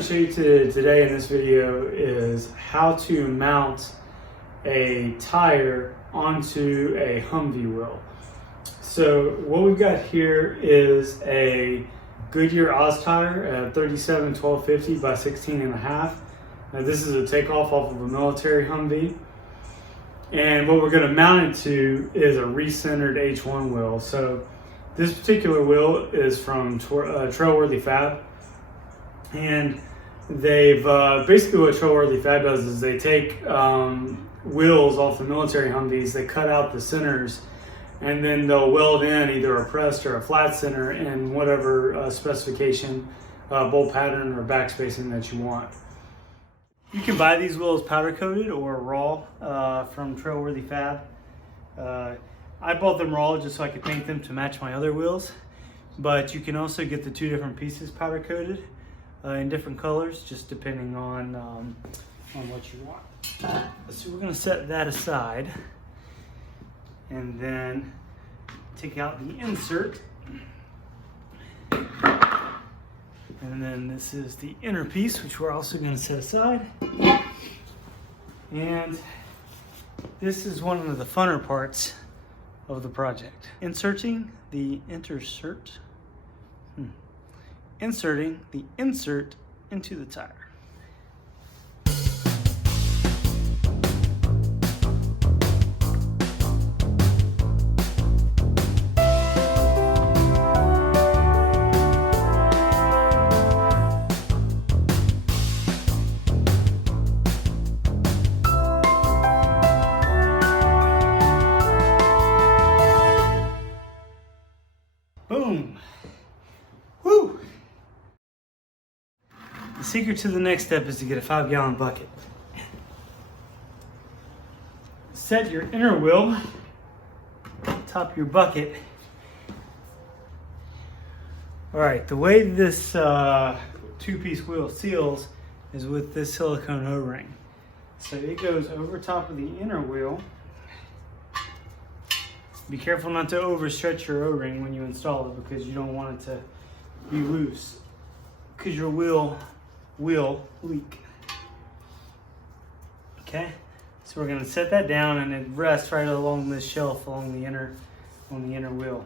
want to show you today in this video is how to mount a tire onto a Humvee wheel. So what we've got here is a Goodyear Oz tire at 37 1250 by 16 and a half. Now this is a takeoff off of a military Humvee. And what we're going to mount it to is a recentered H1 wheel. So this particular wheel is from Trailworthy Fab. And they've basically what Trailworthy Fab does is they take wheels off the military Humvees, they cut out the centers, and then they'll weld in either a pressed or a flat center in whatever specification, bolt pattern or back spacing that you want. You can buy these wheels powder coated or raw from Trailworthy Fab. I bought them raw just so I could paint them to match my other wheels, but you can also get the two different pieces powder coated in different colors, just depending on what you want. So we're going to set that aside and then take out the insert. And then this is the inner piece, which we're also going to set aside. And this is one of the funner parts of the project. Inserting the insert into the tire. Boom. Woo! The secret to the next step is to get a 5-gallon bucket. Set your inner wheel on top of your bucket. All right, the way this two-piece wheel seals is with this silicone O-ring. So it goes over top of the inner wheel. Be careful not to overstretch your O-ring when you install it because you don't want it to be loose, because your wheel will leak. Okay, so we're going to set that down and it rests right along this shelf along the inner wheel.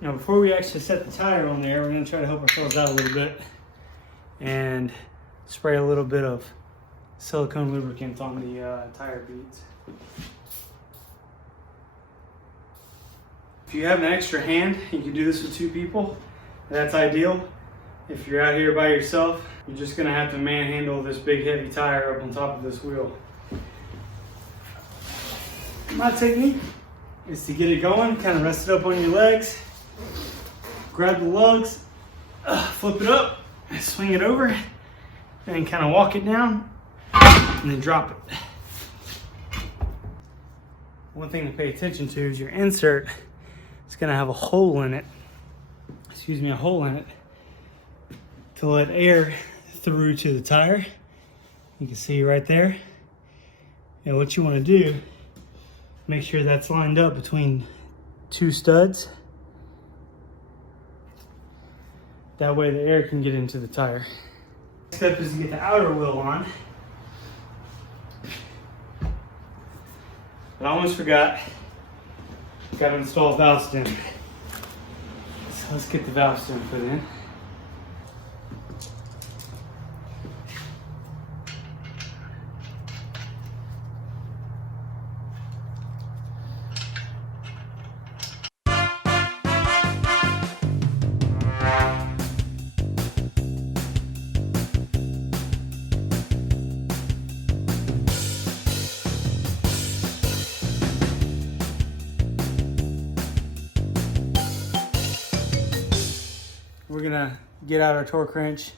Now before we actually set the tire on there, we're going to try to help ourselves out a little bit and spray a little bit of silicone lubricant on the tire beads. If you have an extra hand, you can do this with 2 people. That's ideal. If you're out here by yourself, you're just gonna have to manhandle this big heavy tire up on top of this wheel. My technique is to get it going, kind of rest it up on your legs, grab the lugs, flip it up, swing it over, and kind of walk it down, and then drop it. One thing to pay attention to is your insert. It's going to have a hole in it, to let air through to the tire. You can see right there. And what you want to do, make sure that's lined up between 2 studs. That way the air can get into the tire. Next step is to get the outer wheel on. But I almost forgot. Got to install valve stem. So let's get the valve stem put in. We're gonna get out our torque wrench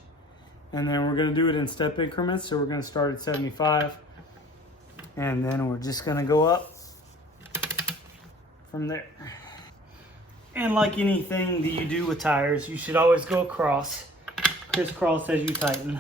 and then we're gonna do it in step increments. So we're gonna start at 75 and then we're just gonna go up from there. And like anything that you do with tires, you should always go across, crisscross as you tighten.